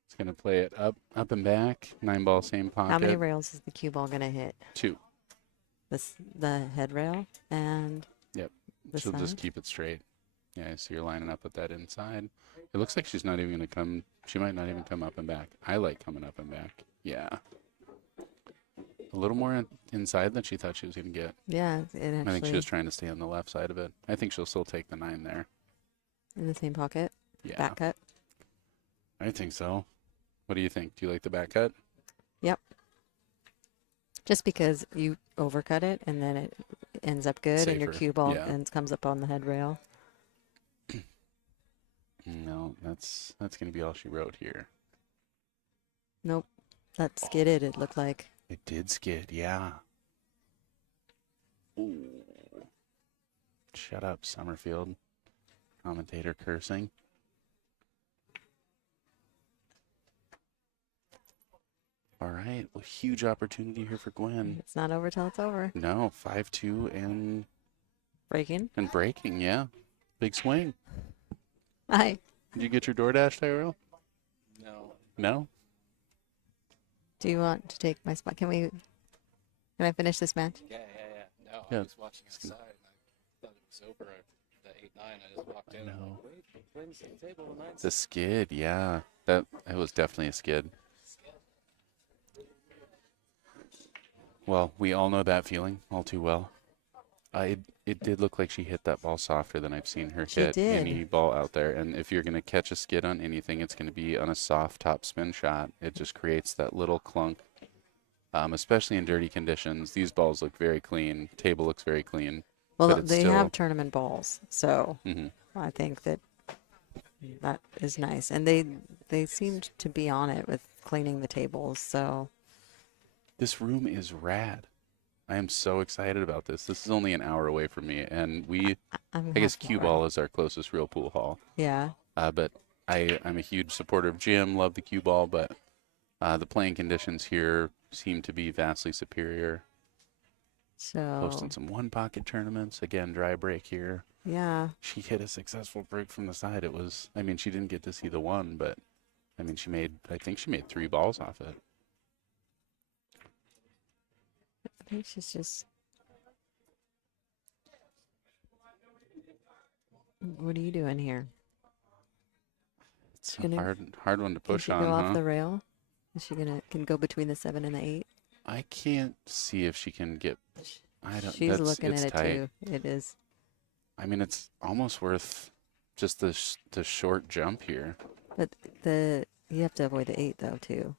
It's gonna play it up and back. 9-ball, same pocket. How many rails is the cue ball gonna hit? 2. The head rail and. Yep. The She'll just side? keep it straight. Yeah, so you're lining up with that inside. It looks like she's not even gonna come. She might not even come up and back. I like coming up and back. Yeah. A little more inside than she thought she was gonna get. Yeah, it actually. I think she was trying to stay on the left side of it. I think she'll still take the 9 there. in the same pocket. Yeah. Back cut. I think so. What do you think? Do you like the back cut? Yep. Just because you overcut it and then it ends up good, and your Safer, cue ball yeah. comes up on the head rail. No, that's gonna be all she wrote here. Nope. That skidded. It looked like. It did skid, yeah. Ooh. Shut up, Summerfield. Commentator cursing. All right, well, huge opportunity here for Gwen. It's not over till it's over. No, 5-2 and Breaking. breaking, yeah. Big swing. Hi. Did you get your DoorDash, Tyrell? No. No? Do you want to take my spot? Can I finish this match? Yeah. No, Yeah. I was watching outside. And I thought it was over at the 8-9. I just walked in. No. And wait, Gwen's at the table. Nine's The skid, yeah. It was definitely a skid. Well, we all know that feeling all too well. It did look like she hit that ball softer than I've seen her She hit did. any ball out there. And if you're going to catch a skid on anything, it's going to be on a soft top spin shot. It just creates that little clunk, especially in dirty conditions. These balls look very clean. Table looks very clean. Well, But it's they still- have tournament balls, so Mhm. I think that is nice. And they seemed to be on it with cleaning the tables. So This room is rad. I am so excited about this. This is only an hour away from me, and we I'm I guess half cue more. ball is our closest real pool hall. Yeah. But I'm a huge supporter of gym, love the cue ball, but the playing conditions here seem to be vastly superior. So, Hosting some one pocket tournaments. Again, dry break here. yeah. She hit a successful break from the side. It was, I mean, she didn't get to see the one, but I mean, I think she made 3 balls off it. I think she's just. What are you doing here? It's She's gonna, a hard one to can push she on, go off huh? the rail? Is she can go between the 7 and the 8? I can't see if she can get, I don't, She's looking it's at it tight. too. It is. I mean, it's almost worth just the short jump here. But you have to avoid the 8 though too.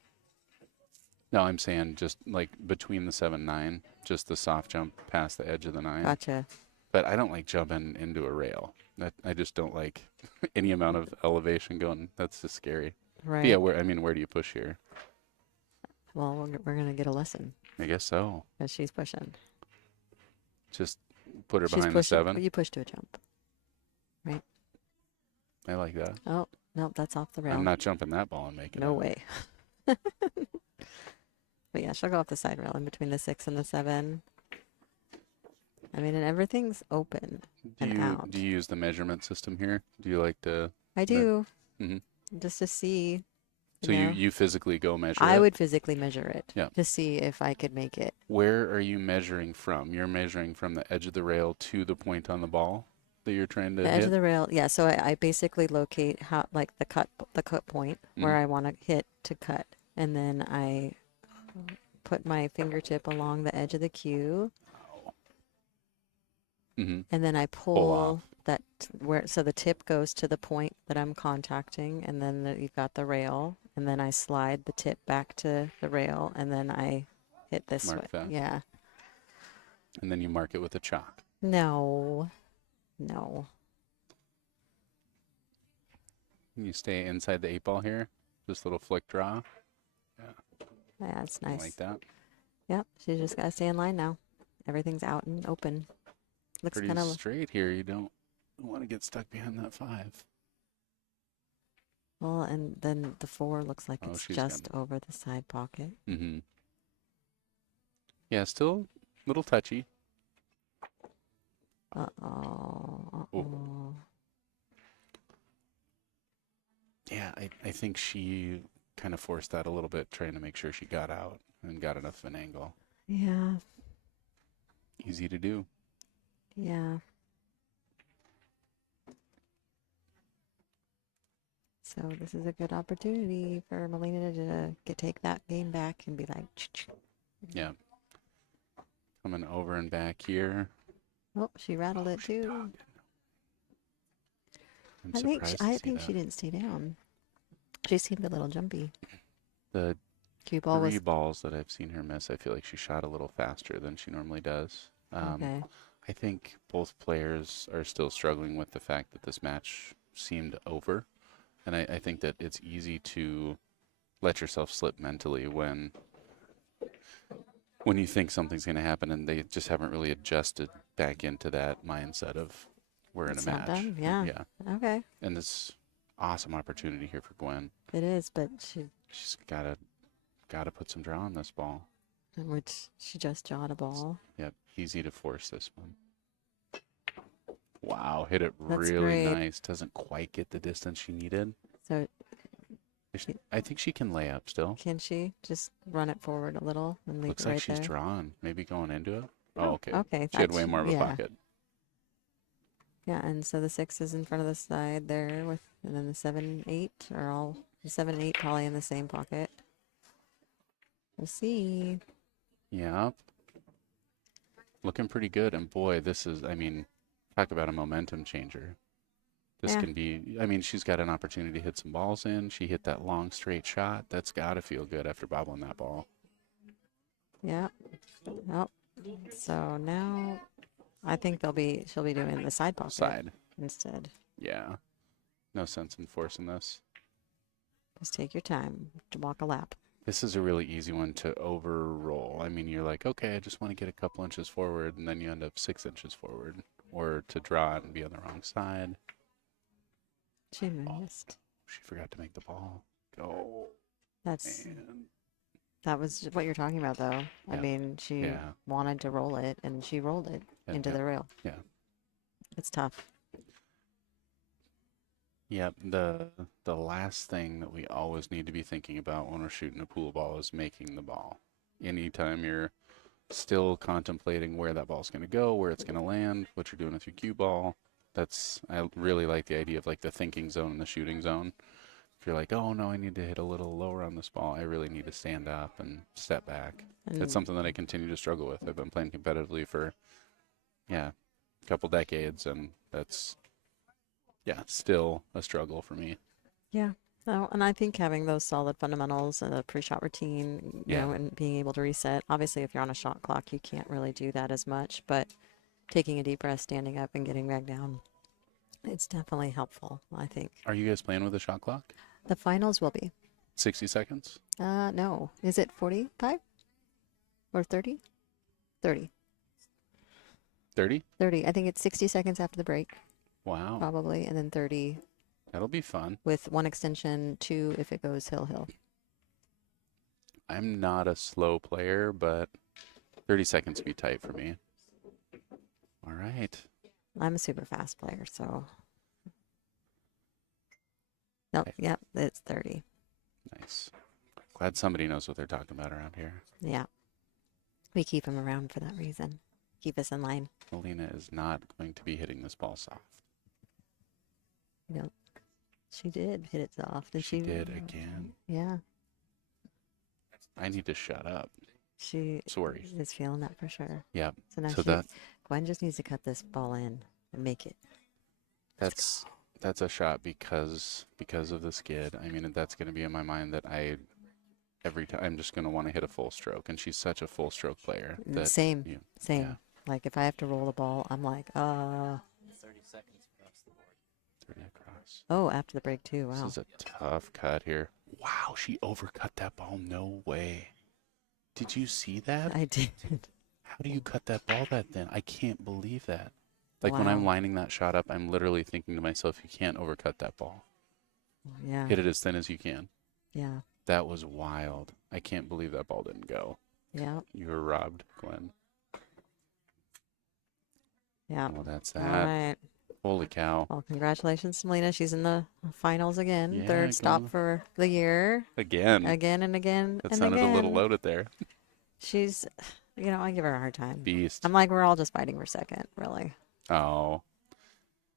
No, I'm saying just like between the 7-9, just the soft jump past the edge of the 9. Gotcha. But I don't like jumping into a rail. I just don't like any amount of elevation going. That's just scary. Right. But yeah, where do you push here? Well, we're gonna get a lesson I guess so. as she's pushing. Just put her She's behind pushing. the 7. You push to a jump. I like that. Oh no, that's off the rail. I'm not jumping that ball and making No it. way. But yeah, she'll go off the side rail in between the 6 and the 7. I mean, and everything's open and out. Do you use the measurement system here? Do you like to? I do, Mm-hmm. just to see. So know. you physically go measure I it? would physically measure it Yeah. to see if I could make it. Where are you measuring from? You're measuring from the edge of the rail to the point on the ball that you're trying to The hit? edge of the rail, yeah. So I basically locate how, like the cut point where I want to hit to cut, and then I put my fingertip along the edge of the cue, Mm-hmm. and then I Pull pull off. that so the tip goes to the point that I'm contacting, and then you've got the rail, and then I slide the tip back to the rail, and then I hit this Mark way. that. Yeah. And then you mark it with a chalk. No. Can you stay inside the 8 ball here? Just a little flick draw. Yeah, that's I nice. like that. Yep. She's just got to stay in line now. Everything's out and open. Looks Pretty kind of. straight here. You don't want to get stuck behind that 5. Well, and then the 4 looks like Oh, it's she's just over the side pocket. Mm-hmm. Yeah, still a little touchy. Uh-oh. Oh. Yeah, I think she kind of forced that a little bit, trying to make sure she got out and got enough of an angle. Yeah. Easy to do. Yeah. So this is a good opportunity for Molina to take that game back and be like, Yeah. Coming over and back here. oh, she rattled it too. I'm I think surprised to I see think she that. didn't stay down. She seemed a little jumpy. The Cue ball 3 was balls that I've seen her miss, I feel like she shot a little faster than she normally does. okay. I think both players are still struggling with the fact that this match seemed over. And I think that it's easy to let yourself slip mentally when you think something's going to happen and they just haven't really adjusted back into that mindset of we're in It's a not match. done. Yeah. Yeah. Okay. And this awesome opportunity here for Gwen. It is, but She's gotta put some draw on this ball. which she just jawed a ball. Yep, easy to force this one. Wow, hit it That's really great. nice. Doesn't quite get the distance she needed. So I think she can lay up still. can she just run it forward a little and leave Looks it right like she's there? drawn. Maybe going into it. Oh, okay. Okay. She had way that's- more of a yeah. pocket. Yeah, and so the 6 is in front of the side there with, and then the 7, 8 are all, the 7 and 8 probably in the same pocket. We'll see. Yep. Looking pretty good. And boy, this is, I mean, talk about a momentum changer. This Yeah. can be, I mean, she's got an opportunity to hit some balls in. She hit that long straight shot. That's got to feel good after bobbling that ball. Yeah. Oh, so now I think she'll be doing the side pocket Side. instead. Yeah. No sense in forcing this. Just take your time to walk a lap. This is a really easy one to overroll. I mean, you're like, okay, I just want to get a couple inches forward, and then you end up 6 inches forward. or to draw it and be on the wrong side. She missed. She forgot to make the ball go. That's Man. that was what you're talking about, though. I Yeah. mean, she Yeah. wanted to roll it, and she rolled it into Yeah. the rail. Yeah. It's tough. Yep. The last thing that we always need to be thinking about when we're shooting a pool ball is making the ball. Anytime you're still contemplating where that ball's going to go, where it's going to land, what you're doing with your cue ball, I really like the idea of like the thinking zone and the shooting zone. If you're like, oh no, I need to hit a little lower on this ball, I really need to stand up and step back. And It's something that I continue to struggle with. I've been playing competitively for, a couple decades, and that's, still a struggle for me. yeah. No, and I think having those solid fundamentals and a pre-shot routine, you know, Yeah. and being able to reset. Obviously, if you're on a shot clock, you can't really do that as much, but taking a deep breath, standing up, and getting back down, it's definitely helpful, I think. Are you guys playing with a shot clock? The finals will be. 60 seconds? No. Is it 45 or 30? 30. 30? 30. I think it's 60 seconds after the break, Wow. probably, and then 30 That'll be fun. with one extension, 2 if it goes hill. I'm not a slow player, but 30 seconds would be tight for me. All right. I'm a super fast player, so. Nope, Okay. yep, it's 30. Nice. Glad somebody knows what they're talking about around here. Yeah. We keep them around for that reason. Keep us in line. Molina is not going to be hitting this ball soft. Nope. She did hit it soft. And She did again. Yeah. I need to shut up. She Sorry. is feeling that for sure. Yep. So now So Gwen just needs to cut this ball in and make it. that's a shot because of the skid. I mean, that's going to be in my mind that every time I'm just going to want to hit a full stroke, and she's such a full stroke player that Same. you- Same. yeah. Like if I have to roll the ball, I'm like, 30 seconds across the board. 30 across. oh, after the break too. Wow. This is a tough cut here. Wow, she overcut that ball. No way. Did you see that? I did. How do you cut that ball that thin? I can't believe that. Like when I'm Wow. lining that shot up, I'm literally thinking to myself, you can't overcut that ball. Yeah. Hit it as thin as you can. Yeah. That was wild. I can't believe that ball didn't go. Yeah. You were robbed, Gwen. Yeah. Well, that's All that. right. Holy cow. Well, congratulations to Molina. She's in the finals again. Yeah, Third stop going- for the year. Again. Again and again That and sounded again. a little loaded there. She's, I give her a hard time. Beast. I'm like, we're all just fighting for second, really. Oh,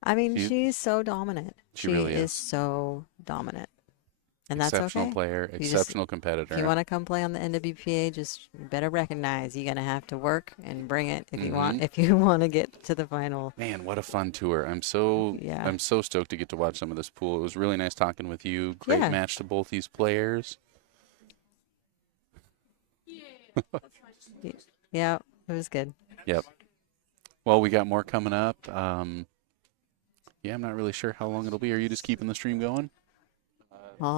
I mean, She- she's so dominant. she really is. So dominant. And that's exceptional okay. player, just- exceptional competitor. If you want to come play on the NWPA, just better recognize you're gonna have to work and bring it if you want. Mhm. If you want to get to the final. Man, what a fun tour. I'm so Yeah. stoked to get to watch some of this pool. It was really nice talking with you. Great Yeah. match to both these players. Yeah, it was good. Yep. Well, we got more coming up. Yeah, I'm not really sure how long it'll be. Are you just keeping the stream going? All